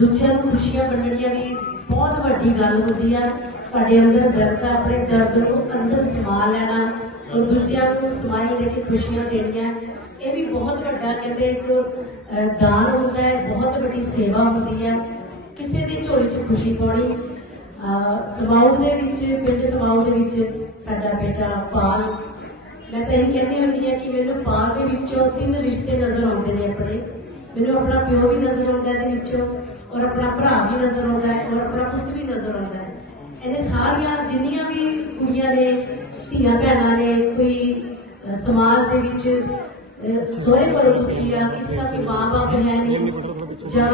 ਦੂਜਿਆਂ ਨੂੰ ਖੁਸ਼ੀਆਂ ਵੰਡਣੀਆਂ ਵੀ ਬਹੁਤ ਵੱਡੀ ਗੱਲ ਹੁੰਦੀ ਆ। ਤੁਹਾਡੇ ਅੰਦਰ ਦਰਦ ਆ ਆਪਣੇ ਦਰਦ ਨੂੰ ਅੰਦਰ ਸਮਾ ਲੈਣਾ ਔਰ ਦੂਜਿਆਂ ਨੂੰ ਸਮਾਈ ਦੇ ਕੇ ਖੁਸ਼ੀਆਂ ਦੇਣੀਆਂ ਇਹ ਵੀ ਬਹੁਤ ਵੱਡਾ ਕਹਿੰਦੇ ਇੱਕ ਦਾਨ ਹੁੰਦਾ ਹੈ ਬਹੁਤ ਵੱਡੀ ਸੇਵਾ ਹੁੰਦੀ ਹੈ। ਕਿਸੇ ਦੀ ਝੋਲੀ 'ਚ ਖੁਸ਼ੀ ਪਾਉਣੀ ਅਹ, ਸਮਾਊ ਦੇ ਵਿੱਚ ਪਿੰਡ ਸਮਾਊ ਦੇ ਵਿੱਚ ਸਾਡਾ ਬੇਟਾ ਪਾਲ। ਮੈਂ ਤਾਂ ਇਹ ਕਹਿੰਦੀ ਹੁੰਦੀ ਆ ਕਿ ਮੈਨੂੰ ਪਾਲ ਦੇ ਵਿੱਚੋਂ ਤਿੰਨ ਰਿਸ਼ਤੇ ਨਜ਼ਰ ਆਉਂਦੇ ਨੇ ਆਪਣੇ। ਮੈਨੂੰ ਆਪਣਾ ਪਿਓ ਵੀ ਨਜ਼ਰ ਆਉਂਦਾ ਇਹਦੇ ਵਿੱਚੋਂ। ਔਰ ਆਪਣਾ ਭਰਾ ਵੀ ਨਜ਼ਰ ਆਉਂਦਾ ਹੈ ਔਰ ਆਪਣਾ ਪੁੱਤ ਵੀ ਨਜ਼ਰ ਆਉਂਦਾ ਹੈ। ਇਹਨੇ ਸਾਰੀਆਂ ਜਿੰਨੀਆਂ ਵੀ ਕੁੜੀਆਂ ਨੇ, ਧੀਆਂ ਭੈਣਾਂ ਨੇ, ਕੋਈ ਸਮਾਜ ਦੇ ਵਿੱਚ ਸੋਹਰੇ ਸਹੁਰੇ ਦੁਖੀ ਆ, ਕਿਸੇ ਦਾ ਕੋਈ ਮਾਂ-ਬਾਪ ਹੈ ਨਹੀਂ, ਜਾਂ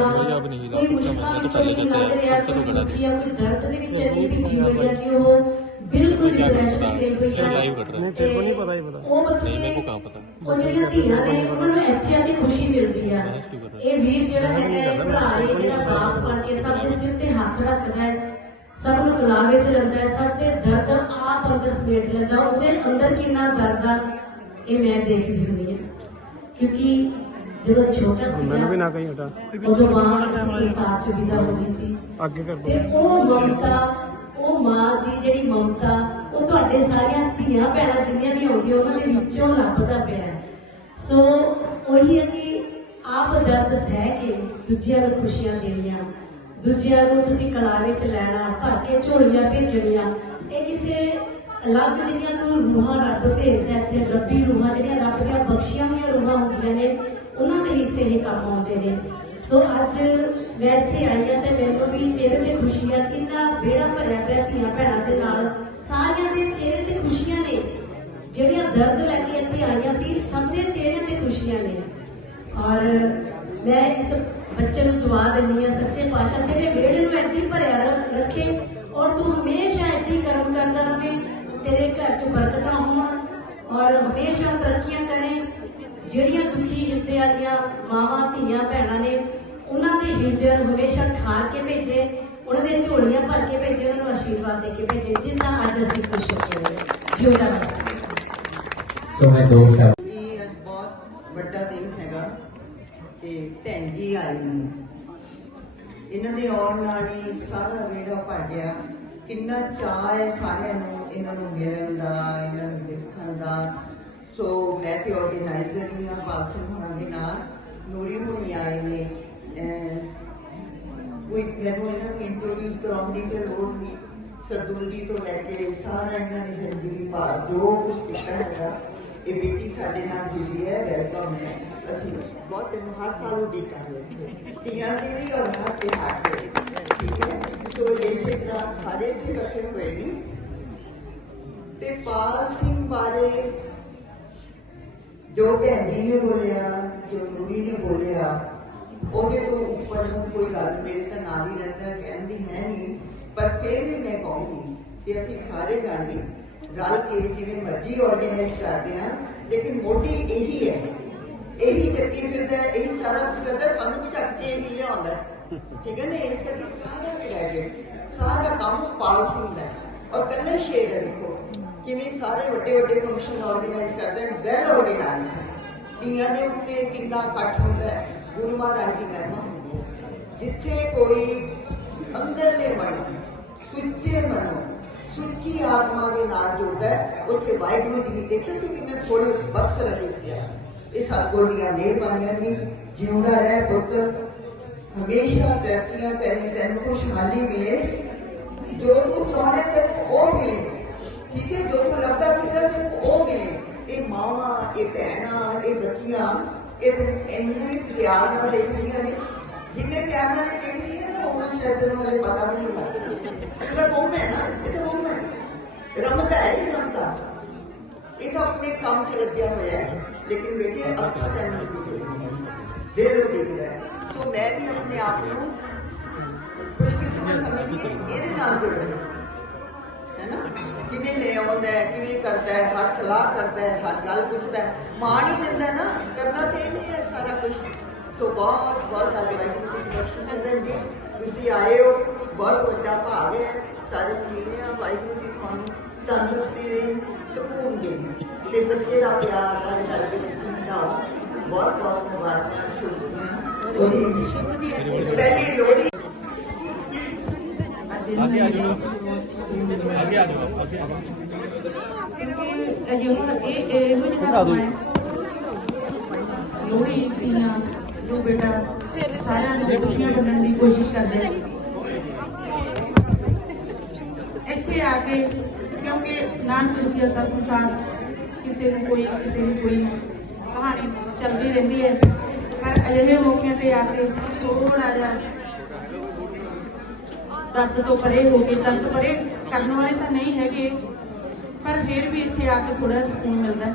ਕੋਈ ਮੁਸ਼ਕਲਾਂ ਵਿੱਚੋਂ ਲੰਘ ਰਿਹਾ, ਕੋਈ ਦੁਖੀ ਆ ਦਰਦ ਦੇ ਵਿੱਚ ਇੰਨੀ ਵੀ ਜੀ ਹੋਈ ਕਿ ਉਹ ਬਿਲਕੁਲ ਡਿਪਰੈਸ਼ਨ ਦੇ ਹੋਈ ਆ। ਲਾਈਵ ਕੱਟ ਰਿਹਾ ਨਹੀਂ ਤੇਰੇ ਕੋ ਨਹੀਂ ਪਤਾ ਹੀ ਪਤਾ। ਉਹ ਨਹੀਂ ਮੇਰੇ ਕਿ ਕੋ ਕਹਾਂ ਪਤਾ ਉਹ ਜਿਹੜੀਆਂ ਧੀਆਂ ਨੇ ਉਹਨਾਂ ਨੂੰ ਇੱਥੇ ਆ ਕੇ ਖੁਸ਼ੀ ਮਿਲਦੀ ਆ। ਇਹ ਵੀਰ ਜਿਹੜਾ ਹੈਗਾ ਇਹ ਭਰਾ ਹੈ ਜਿਹੜਾ ਬਾਪ ਬਣ ਕੇ ਸਭ ਦੇ ਸਿਰ ਤੇ ਹੱਥ ਰੱਖਦਾ ਹੈ ਸਭ ਨੂੰ ਗਲਾ ਵਿੱਚ ਲੈਂਦਾ ਹੈ ਸਭ ਦੇ ਦਰਦ ਆਪ ਅੰਦਰ ਸਮੇਟ ਲੈਂਦਾ ਉਹਦੇ ਅੰਦਰ ਕਿੰਨਾ ਦਰਦ ਆ ਇਹ ਮੈਂ ਦੇਖਦੀ ਹੁੰਦੀ ਹਾਂ। ਕਿਉਂਕਿ ਜਦੋਂ ਛੋਟਾ ਮੈਨੂੰ ਵੀ ਨਾ ਸੀ ਕਹੀਂ ਹਟਾ ਉਦੋਂ ਮਾਂ ਇਸ ਸੰਸਾਰ ਚ ਵਿਦਾ ਹੋ ਗਈ ਸੀ। ਅੱਗੇ ਕਰ ਤੇ ਦੋ ਉਹ ਮਮਤਾ ਉਹ ਮਾਂ ਦੀ ਜਿਹੜੀ ਮਮਤਾ, ਉਹ ਤੁਹਾਡੇ ਸਾਰੀਆਂ ਧੀਆਂ ਭੈਣਾਂ ਜਿੰਨੀਆਂ ਵੀ ਹੋਣਗੀਆਂ ਉਹਨਾਂ ਦੇ ਵਿੱਚੋਂ ਲੱਭਦਾ ਪਿਆ ਸੋ ਉਹੀ ਹੈ ਕਿ ਆਪ ਦਰਦ ਸਹਿ ਕੇ ਦੂਜਿਆਂ ਨੂੰ ਖੁਸ਼ੀਆਂ ਦੇਣੀਆਂ, ਦੂਜਿਆਂ ਨੂੰ ਤੁਸੀਂ ਕਲਾ ਵਿੱਚ ਲੈਣਾ, ਭਰ ਕੇ ਝੋਲੀਆਂ ਭੇਜਣੀਆਂ, ਇਹ ਕਿਸੇ ਅਲੱਗ ਜਿਹੜੀਆਂ ਨੂੰ ਰੂਹਾਂ ਰੱਬ ਭੇਜਦਾ ਇੱਥੇ ਰੱਬੀ ਰੂਹਾਂ ਜਿਹੜੀਆਂ ਰੱਬ ਦੀਆਂ ਬਖਸ਼ੀਆਂ ਹੋਈਆਂ ਰੂਹਾਂ ਹੁੰਦੀਆਂ ਨੇ, ਉਹਨਾਂ ਦੇ ਹਿੱਸੇ ਇਹ ਕੰਮ ਆਉਂਦੇ ਨੇ। ਸੋ ਅੱਜ ਮੈਂ ਇੱਥੇ ਆਈ ਹਾਂ ਤੇ ਮੈਨੂੰ ਵੀ ਚਿਹਰੇ ਤੇ ਖੁਸ਼ੀ ਆ ਕਿੰਨਾ ਵਿਹੜਾ ਭਰਿਆ ਪਿਆ ਧੀਆਂ ਭੈਣਾਂ ਦੇ ਨਾਲ। ਸਾਰਿਆਂ ਦੇ ਚਿਹਰੇ ਤੇ ਖੁਸ਼ੀਆਂ ਨੇ। ਜਿਹੜੀਆਂ ਦਰਦ ਲੈ ਕੇ ਇੱਥੇ ਆਈਆਂ ਸੀ, ਸਭ ਦੇ ਚਿਹਰੇ ਤੇ ਖੁਸ਼ੀਆਂ ਨੇ। ਔਰ ਮੈਂ ਇਸ ਬੱਚੇ ਨੂੰ ਦੁਆ ਦਿੰਦੀ ਆ ਸੱਚੇ ਪਾਤਸ਼ਾਹ, ਤੇਰੇ ਵਿਹੜੇ ਨੂੰ ਇੱਥੇ ਭਰਿਆ ਰ- ਰੱਖੇ ਔਰ ਤੂੰ ਹਮੇਸ਼ਾ ਇੱਥੇ ਕਰਮ ਕਰਦਾ ਰਹੇ ਤੇਰੇ ਘਰ 'ਚ ਬਰਕਤਾਂ ਹੋਣ ਔਰ ਹਮੇਸ਼ਾ ਤਰੱਕੀਆਂ ਕਰੇ। ਜਿਹੜੀਆਂ ਦੁਖੀ ਹਿਰਦੇ ਵਾਲੀਆਂ ਮਾਵਾਂ, ਧੀਆਂ, ਭੈਣਾਂ ਨੇ ਉਹਨਾਂ ਦੇ ਹਿਰਦਿਆਂ ਨੂੰ ਹਮੇਸ਼ਾ ਠਾਰ ਕੇ ਭੇਜੇ ਉਹਨਾਂ ਦੀਆਂ ਝੋਲੀਆਂ ਭਰ ਕੇ ਭੇਜੇ ਉਹਨਾਂ ਨੂੰ ਆਸ਼ੀਰਵਾਦ ਦੇ ਕੇ ਭੇਜੇ ਜਿੰਨਾ ਅੱਜ ਅਸੀਂ ਖੁਸ਼ ਹੋ ਕੇ ਹੋਏ ਜਿਉਂਦਾ ਵਸਦਾ ਸੋ ਮੈਂ ਦੋਸਤ ਹੈ ਇਹ ਅੱਜ ਬਹੁਤ ਵੱਡਾ ਦਿਨ ਹੈਗਾ ਤੇ ਭੈਣ ਜੀ ਆਏ ਨੇ। ਇਹਨਾਂ ਦੇ ਆਉਣ ਨਾਲ ਹੀ ਸਾਰਾ ਵੇੜਾ ਭਰ ਗਿਆ। ਕਿੰਨਾ ਚਾਅ ਹੈ ਸਾਰਿਆਂ ਨੂੰ ਇਹਨਾਂ ਨੂੰ ਮਿਲਣ ਦਾ ਇਹਨਾਂ ਨੂੰ ਦੇਖਣ ਦਾ। ਸੋ ਮੈਂ ਤੇ ਆਰਗੇਨਾਈਜ਼ਰ ਹੀ ਹਾਂ ਸਿੰਘ ਹੋਣਾ ਦੇ ਨਾਲ। ਨੂਰੀ ਹੁਣੀ ਆਏ ਨੇ। ਮੈਨੂੰ ਇਹਨਾਂ ਨੂੰ ਇੰਟਰੋਡਿਊਸ ਕਰਾਉਣ ਤੇ ਲੋੜ ਨਹੀਂ ਸਰਦੂਲ ਤੋਂ ਲੈ ਕੇ ਸਾਰਾ ਇਹਨਾਂ ਨੇ ਜ਼ਿੰਦਗੀ ਭਰ ਜੋ ਕੁਝ ਕੀਤਾ ਹੈਗਾ, ਇਹ ਬੇਟੀ ਸਾਡੇ ਨਾਲ ਜੁੜੀ ਹੈ ਵੈਲਕਮ ਹੈ। ਅਸੀਂ ਬਹੁਤ ਇਹਨੂੰ ਹਰ ਸਾਲ ਉਡੀਕ ਕਰ ਰਹੇ ਹਾਂ। ਤੀਆਂ ਦੀ ਵੀ ਔਰ ਹਰ ਤਿਉਹਾਰ ਤੇ ਠੀਕ ਹੈ? ਸੋ ਇਸੇ ਤਰ੍ਹਾਂ ਸਾਰੇ ਇੱਥੇ ਇਕੱਠੇ ਹੋਏ ਨੇ। ਤੇ ਪਾਲ ਸਿੰਘ ਬਾਰੇ ਜੋ ਭੈਣ ਜੀ ਨੇ ਬੋਲਿਆ, ਜੋ ਨੂਰੀ ਨੇ ਬੋਲਿਆ ਉਹਦੇ ਤੋਂ ਉੱਪਰ ਨੂੰ ਕੋਈ ਗੱਲ ਮੇਰੇ ਤਾਂ ਨਾਲ ਹੀ ਰਹਿੰਦਾ ਕਹਿੰਦੀ ਹੈ ਨਹੀਂ ਪਰ ਫਿਰ ਵੀ ਮੈਂ ਕਹੂੰਗੀ ਕਿ ਅਸੀਂ ਸਾਰੇ ਜਾਣੇ ਰਲ ਕੇ ਜਿਵੇਂ ਮਰਜ਼ੀ ਆਰਗੇਨਾਈਜ਼ ਕਰਦੇ ਹਾਂ ਲੇਕਿਨ ਮੋਢੀ ਇਹੀ ਹੈ। ਇਹੀ ਚੱਕੀ ਫਿਰਦਾ ਹੈ, ਇਹੀ ਸਾਰਾ ਕੁਝ ਕਰਦਾ ਸਾਨੂੰ ਵੀ ਚੱਕ ਕੇ ਇਹੀ ਲਿਆਉਂਦਾ। ਠੀਕ ਹੈ ਨਾ? ਇਸ ਕਰਕੇ ਸਾਰਾ ਮਿਲਾ ਸਾਰਾ ਕੰਮ ਪਾਲ ਸਿੰਘ ਦਾ। ਔਰ ਕੱਲੇ ਸ਼ੇਰ ਹੈ ਦੇਖੋ ਕਿਵੇਂ ਸਾਰੇ ਵੱਡੇ ਵੱਡੇ ਫੰਕਸ਼ਨ ਆਰਗੇਨਾਈਜ਼ ਕਰਦੇ ਹਨ ਵੈਲ ਆਰਗੇਨਾਈਜ਼ ਦੀਆਂ ਦੇ ਉੱਤੇ ਕਿੰਨਾ ਇਕੱਠ ਹੁੰਦਾ ਹੈ। ਗੁਰੂ ਮਹਾਰਾਜ ਦੀ ਮਹਿਮਾ ਹੁੰਦੀ ਹੈ। ਜਿੱਥੇ ਕੋਈ ਅੰਦਰਲੇ ਮਨ ਸੁੱਚੇ ਮਨ ਸੁੱਚੀ ਆਤਮਾ ਦੇ ਨਾਲ ਜੁੜਦਾ ਹੈ, ਉੱਥੇ ਵਾਹਿਗੁਰੂ ਜੀ ਦੀ ਦੇਖਿਆ ਸੀ ਕਿਵੇਂ ਫੁੱਲ ਬਰਸ ਰਹੇ ਸੀ। ਇਹ ਸਤਿਗੁਰ ਦੀਆਂ ਮਿਹਰਬਾਨੀਆਂ ਨੇ ਜਿਉਂਦਾ ਰਹਿ ਪੁੱਤ, ਹਮੇਸ਼ਾ ਤਰੱਕੀਆਂ ਕਰੇ, ਤੈਨੂੰ ਖੁਸ਼ਹਾਲੀ ਮਿਲੇ। ਜੋ ਤੂੰ ਚਾਹਣੇ ਤੈਨੂੰ ਉਹ ਮਿਲੇ। ਠੀਕ ਹੈ ਜੋ ਤੂੰ ਲੱਭਦਾ ਫਿਰਦਾ ਤੈਨੂੰ ਉਹ ਮਿਲੇ। ਇਹ ਮਾਵਾਂ, ਇਹ ਭੈਣਾਂ, ਇਹ ਬੱਚੀਆਂ ਇਹ ਇੰਨੇ ਪਿਆਰ ਨਾਲ ਦੇਖਦੀਆਂ ਨੇ, ਜਿੰਨੇ ਪਿਆਰ ਨਾਲ ਇਹ ਦੇਖਦੀਆਂ ਨਾ ਉਹਨਾਂ ਸ਼ਾਇਦ ਤੈਨੂੰ ਹਲੇ ਪਤਾ ਵੀ ਨਹੀਂ ਲੱਗਦਾ। ਇਹਦਾ ਕੌਮ ਹੈ ਨਾ, ਇਹ ਤਾਂ ਕੌਮ ਹੈ। ਰਮਤਾ ਹੈ ਇਹ ਰਮਤਾ। ਇਹ ਤਾਂ ਆਪਣੇ ਕੰਮ 'ਚ ਲੱਗਿਆ ਹੋਇਆ ਹੈ। ਲੇਕਿਨ ਬੇਟੇ, ਅੱਖਾਂ ਤਾਂ ਨਹੀਂ ਦਿਖਦੇ ਦਿਲ ਨੂੰ ਦਿਖਦਾ ਹੈ। ਸੋ ਮੈਂ ਵੀ ਆਪਣੇ ਆਪ ਨੂੰ ਖੁਸ਼ਕਿਸਮਤ ਸਮਝਦੀ ਹਾਂ, ਇਹਦੇ ਨਾਲ ਜੁੜਨਾ ਹੈ ਨਾ? ਕਿਵੇਂ ਲੈ ਆਉਂਦਾ ਹੈ ਕਿਵੇਂ ਕਰਦਾ ਹੈ ਹਰ ਸਲਾਹ ਕਰਦਾ ਹੈ ਹਰ ਗੱਲ ਪੁੱਛਦਾ ਹੈ। ਮਾਣ ਹੀ ਦਿੰਦਾ ਨਾ ਕਰਨਾ ਤੇ ਇਹਨੇ ਹੈ ਸਾਰਾ ਕੁਝ ਸੋ ਬਹੁਤ ਬਹੁਤ ਧੰਨਵਾਦ ਦੀ ਬਖਸ਼ਿਸ਼ ਹੈ ਜੀ ਤੁਸੀਂ ਆਏ ਹੋ ਬਹੁਤ ਵੱਡਾ ਭਾਗ ਹੈ। ਸਾਰੇ ਮਿਲੇ ਆ ਵਾਹਿਗੁਰੂ ਜੀ ਤੁਹਾਨੂੰ ਤੰਦਰੁਸਤੀ ਦੇ ਸਕੂਨ ਦੇ। ਤੇ ਬੱਚੇ ਦਾ ਪਿਆਰ ਨਾਲ ਕਰਕੇ ਤੁਸੀਂ ਦਾ ਬਹੁਤ ਬਹੁਤ ਮੁਬਾਰਕਾਂ ਸ਼ੁਕਰੀਆ। ਉਹਦੀ ਪਹਿਲੀ ਲੋਹੜੀ ਲੋਹੜੀ ਦੀਆਂ ਜੋ ਬੇਟਾ ਸਾਰਿਆਂ ਨੂੰ ਖੁਸ਼ੀਆਂ ਵੰਡਣ ਦੀ ਕੋਸ਼ਿਸ਼ ਕਰਦੇ ਨੇ ਇੱਥੇ ਆ ਕੇ ਕਿਉਂਕਿ ਨਾਨਕ ਦੀ ਸਭ ਸੰਸਾਰ ਕਿਸੇ ਨੂੰ ਕੋਈ ਕਿਸੇ ਨੂੰ ਕੋਈ ਕਹਾਣੀ ਚੱਲਦੀ ਰਹਿੰਦੀ ਹੈ। ਪਰ ਅਜਿਹੇ ਮੌਕਿਆਂ ਤੇ ਆ ਕੇ ਥੋੜਾ ਜਿਹਾ ਦਰਦ ਤੋਂ ਪਰੇ ਹੋ ਕੇ ਦਰਦ ਪਰੇ ਕਰਨ ਵਾਲੇ ਤਾਂ ਨਹੀਂ ਹੈਗੇ, ਪਰ ਫਿਰ ਵੀ ਇੱਥੇ ਆ ਕੇ ਥੋੜਾ ਸਕੂਨ ਮਿਲਦਾ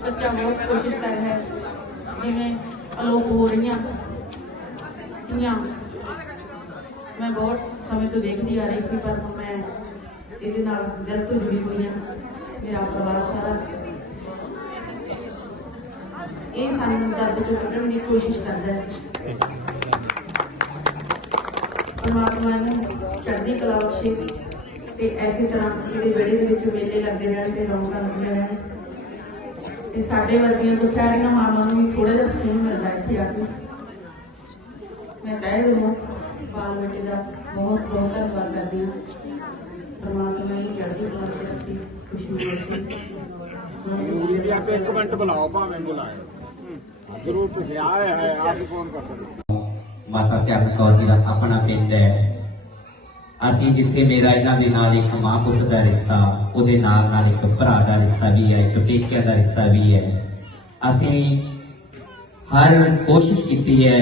ਬੱਚਾ ਬਹੁਤ ਕੋਸ਼ਿਸ਼ ਕਰ ਰਿਹਾ ਹੈ, ਜਿਵੇਂ ਅਲੋਪ ਹੋ ਰਹੀਆਂ ਧੀਆਂ। ਮੈਂ ਬਹੁਤ ਸਮੇਂ ਤੋਂ ਦੇਖਦੀ ਆ ਰਹੀ ਸੀ, ਪਰ ਮੈਂ ਇਹਦੇ ਨਾਲ ਦਿਲ ਤੋਂ ਜੁੜੀ ਹੋਈ ਹਾਂ, ਮੇਰਾ ਪਰਿਵਾਰ ਸਾਰਾ। ਇਹ ਸਾਨੂੰ ਦਰਦ ਤੋਂ ਕੱਢਣ ਦੀ ਕੋਸ਼ਿਸ਼ ਕਰਦਾ ਹੈ। ਪਰਮਾਤਮਾ ਨੂੰ ਚੜ੍ਹਦੀ ਕਲਾ ਬਖਸ਼ੇ ਤੇ ਐਸੀ ਤਰ੍ਹਾਂ ਇਹਦੇ ਵਿਹੜੇ ਦੇ ਵਿੱਚ ਮੇਲੇ ਲੱਗਦੇ ਰਹਿਣ ਤੇ ਰੌਣਕਾਂ ਲੱਗਦੀਆਂ ਰਹਿਣ। ਤੇ ਸਾਡੇ ਵਰਗੀਆਂ ਦੁਖਿਆਰੀਆਂ ਮਾਵਾਂ ਨੂੰ ਵੀ ਥੋੜਾ ਜਿਹਾ ਸਕੂਨ ਮਿਲਦਾ ਇੱਥੇ ਆ ਕੇ। ਮੈਂ ਕਹਿ ਦਿੰਦਾ ਬਾਲ ਬੇਟੇ ਦਾ ਬਹੁਤ ਬਹੁਤ ਧੰਨਵਾਦ ਕਰਦੀ ਹਾਂ। ਪਰਮਾਤਮਾ ਨੂੰ ਚੜ੍ਹਦੀ ਕਲਾ ਵਿੱਚ ਰੱਖੀ ਖੁਸ਼ੀ ਜੀ ਆਪੇ ਇੱਕ ਮਿੰਟ ਬੁਲਾਓ ਭਾਵੇਂ ਬੁਲਾਏ। ਜ਼ਰੂਰ ਤੁਸੀਂ ਆਏ ਆਏ ਆਪ ਹੀ ਫੋਨ ਕਰ ਦਿਓ ਮਾਤਾ ਚਰਨ ਕੌਰ ਜੀ ਦਾ ਆਪਣਾ ਪਿੰਡ ਹੈ, ਅਸੀਂ ਜਿੱਥੇ ਮੇਰਾ ਇਹਨਾਂ ਦੇ ਨਾਲ ਇੱਕ ਮਾਂ ਪੁੱਤ ਦਾ ਰਿਸ਼ਤਾ, ਉਹਦੇ ਨਾਲ ਨਾਲ ਇੱਕ ਭਰਾ ਦਾ ਰਿਸ਼ਤਾ ਵੀ ਹੈ, ਇੱਕ ਪੇਕਿਆਂ ਦਾ ਰਿਸ਼ਤਾ ਵੀ ਹੈ। ਅਸੀਂ ਹਰ ਕੋਸ਼ਿਸ਼ ਕੀਤੀ ਹੈ,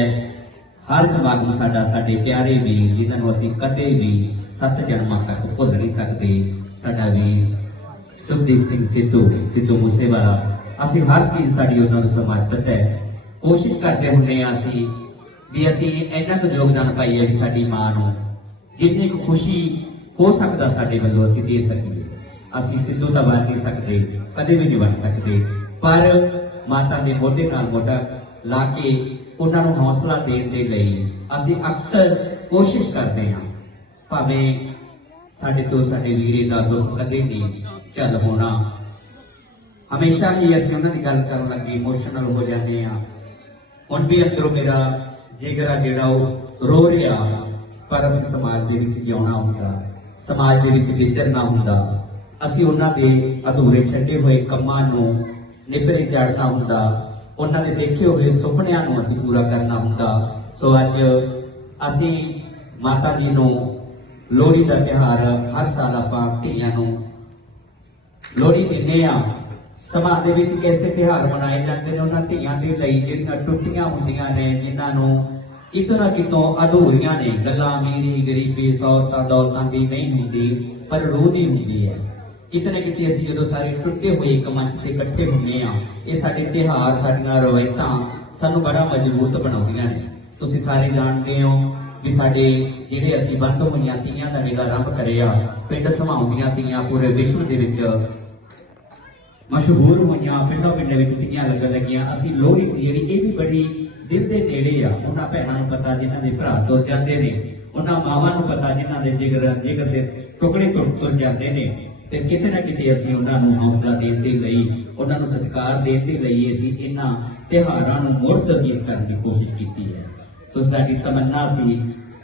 ਹਰ ਸਮਾਗਮ ਸਾਡਾ, ਸਾਡੇ ਪਿਆਰੇ ਵੀਰ ਜਿਨ੍ਹਾਂ ਨੂੰ ਅਸੀਂ ਕਦੇ ਵੀ ਸੱਤ ਜਨਮਾਂ ਤੱਕ ਭੁੱਲ ਨਹੀਂ ਸਕਦੇ, ਸਾਡਾ ਵੀਰ ਸੁਖਦੀਪ ਸਿੰਘ ਸਿੱਧੂ ਸਿੱਧੂ ਮੂਸੇਵਾਲਾ, ਅਸੀਂ ਹਰ ਚੀਜ਼ ਸਾਡੀ ਉਹਨਾਂ ਨੂੰ ਸਮਰਪਿਤ ਹੈ। ਕੋਸ਼ਿਸ਼ ਕਰਦੇ ਹੁੰਦੇ ਹਾਂ ਅਸੀਂ ਵੀ ਅਸੀਂ ਇੰਨਾ ਕੁ ਯੋਗਦਾਨ ਪਾਈਏ ਵੀ ਸਾਡੀ ਮਾਂ ਨੂੰ ਜਿੰਨੀ ਕੁ ਖੁਸ਼ੀ ਹੋ ਸਕਦਾ ਸਾਡੇ ਵੱਲੋਂ ਅਸੀਂ ਦੇ ਸਕੀਏ। ਅਸੀਂ ਸਿੱਧੂ ਤਾਂ ਬਣ ਨਹੀਂ ਸਕਦੇ, ਕਦੇ ਵੀ ਨਹੀਂ ਬਣ ਸਕਦੇ। ਪਰ ਮਾਤਾ ਦੇ ਮੋਢੇ ਨਾਲ ਮੋਢਾ ਲਾ ਕੇ ਉਹਨਾਂ ਨੂੰ ਹੌਸਲਾ ਦੇਣ ਦੇ ਲਈ ਅਸੀਂ ਅਕਸਰ ਕੋਸ਼ਿਸ਼ ਕਰਦੇ ਹਾਂ। ਭਾਵੇਂ ਸਾਡੇ ਤੋਂ ਸਾਡੇ ਵੀਰੇ ਦਾ ਦੁੱਖ ਕਦੇ ਨਹੀਂ ਚੱਲ ਹੋਣਾ। ਹਮੇਸ਼ਾ ਹੀ ਅਸੀਂ ਉਹਨਾਂ ਦੀ ਗੱਲ ਕਰਨ ਲੱਗੇ ਇਮੋਸ਼ਨਲ ਹੋ ਜਾਂਦੇ ਆ ਹੁਣ ਵੀ ਅੰਦਰੋਂ ਮੇਰਾ ਜਿਗਰਾ ਜਿਹੜਾ ਉਹ ਰੋ ਰਿਹਾ, ਪਰ ਅਸੀਂ ਸਮਾਜ ਦੇ ਵਿੱਚ ਜਿਉਣਾ ਹੁੰਦਾ, ਸਮਾਜ ਦੇ ਵਿੱਚ ਵਿਚਰਨਾ ਹੁੰਦਾ, ਅਸੀਂ ਉਹਨਾਂ ਦੇ ਅਧੂਰੇ ਛੱਡੇ ਹੋਏ ਕੰਮਾਂ ਨੂੰ ਨਿਭਰੇ ਚਾੜਨਾ ਹੁੰਦਾ, ਉਹਨਾਂ ਦੇ ਦੇਖੇ ਹੋਏ ਸੁਪਨਿਆਂ ਨੂੰ ਅਸੀਂ ਪੂਰਾ ਕਰਨਾ ਹੁੰਦਾ। ਸੋ ਅੱਜ ਅਸੀਂ ਮਾਤਾ ਜੀ ਨੂੰ ਲੋਹੜੀ ਦਾ ਤਿਉਹਾਰ ਹਰ ਸਾਲ ਆਪਾਂ ਧੀਆਂ ਨੂੰ ਲੋਹੜੀ ਦਿੰਦੇ ਆ ਸਮਾਜ ਦੇ ਵਿੱਚ ਕੈਸੇ ਤਿਉਹਾਰ ਮਨਾਏ ਜਾਂਦੇ ਨੇ, ਉਹਨਾਂ ਧੀਆਂ ਦੇ ਲਈ ਜਿਹੜੀਆਂ ਟੁੱਟੀਆਂ ਹੁੰਦੀਆਂ ਨੇ, ਜਿਨ੍ਹਾਂ ਨੂੰ ਕਿਤੋਂ ਨਾ ਕਿਤੋਂ ਅਧੂਰੀਆਂ ਨੇ। ਗੱਲਾਂ ਅਮੀਰੀ ਗਰੀਬੀ ਸੌਤਾਂ ਦੌਲਤਾਂ ਦੀ ਨਹੀਂ ਹੁੰਦੀ, ਪਰ ਰੂਹ ਦੀ ਹੁੰਦੀ ਹੈ। ਕਿਤੇ ਕਿਤੇ ਅਸੀਂ ਜਦੋਂ ਸਾਰੇ ਟੁੱਟੇ ਹੋਏ ਇੱਕ ਮੰਚ ਤੇ ਇਕੱਠੇ ਹੁੰਦੇ ਆ ਇਹ ਸਾਡੇ ਤਿਉਹਾਰ, ਸਾਡੀਆਂ ਰਵਾਇਤਾਂ ਸਾਨੂੰ ਬੜਾ ਮਜ਼ਬੂਤ ਬਣਾਉਂਦੀਆਂ ਨੇ। ਤੁਸੀਂ ਸਾਰੇ ਜਾਣਦੇ ਹੋ ਵੀ ਸਾਡੇ ਜਿਹੜੇ ਅਸੀਂ ਬੰਦ ਹੋਈਆਂ ਤੀਆਂ ਦਾ ਮੇਲਾ ਆਰੰਭ ਕਰਿਆ, ਪਿੰਡ ਸਮਾਉਂਦੀਆਂ ਤੀਆਂ ਪੂਰੇ ਵਿਸ਼ਵ ਦੇ ਵਿੱਚ ਮਸ਼ਹੂਰ ਹੋਈਆਂ ਪਿੰਡੋਂ ਪਿੰਡਾਂ ਵਿੱਚ ਤੀਆਂ ਲੱਗਣ ਲੱਗੀਆਂ। ਅਸੀਂ ਲੋਹੜੀ ਸੀ ਜਿਹੜੀ ਇਹ ਵੀ ਬੜੀ ਦਿਲ ਦੇ ਨੇੜੇ ਆ। ਉਹਨਾਂ ਭੈਣਾਂ ਨੂੰ ਪਤਾ ਜਿਨ੍ਹਾਂ ਦੇ ਭਰਾ ਤੁਰ ਜਾਂਦੇ ਨੇ। ਉਹਨਾਂ ਮਾਵਾਂ ਨੂੰ ਪਤਾ ਜਿਨ੍ਹਾਂ ਦੇ ਜਿਗਰ ਜਿਗਰ ਦੇ ਟੁਕੜੇ ਤੁਰ ਤੁਰ ਜਾਂਦੇ ਨੇ। ਤੇ ਕਿਤੇ ਨਾ ਕਿਤੇ ਅਸੀਂ ਉਹਨਾਂ ਨੂੰ ਹੌਸਲਾ ਦੇਣ ਦੇ ਲਈ, ਉਹਨਾਂ ਨੂੰ ਸਤਿਕਾਰ ਦੇਣ ਦੇ ਲਈ ਅਸੀਂ ਇਹਨਾਂ ਤਿਉਹਾਰਾਂ ਨੂੰ ਮੁੜ ਸਰਜੀਤ ਕਰਨ ਦੀ ਕੋਸ਼ਿਸ਼ ਕੀਤੀ ਹੈ। ਸੋ ਸਾਡੀ ਤਮੰਨਾ ਸੀ,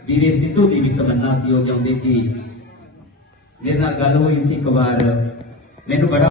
ਵੀਰੇ ਸਿੱਧੂ ਦੀ ਵੀ ਤਮੰਨਾ ਸੀ, ਉਹ ਚਾਹੁੰਦੇ ਕਿ ਮੇਰੇ ਨਾਲ ਗੱਲ ਹੋਈ ਸੀ ਇੱਕ ਵਾਰ। ਮੈਨੂੰ ਬੜਾ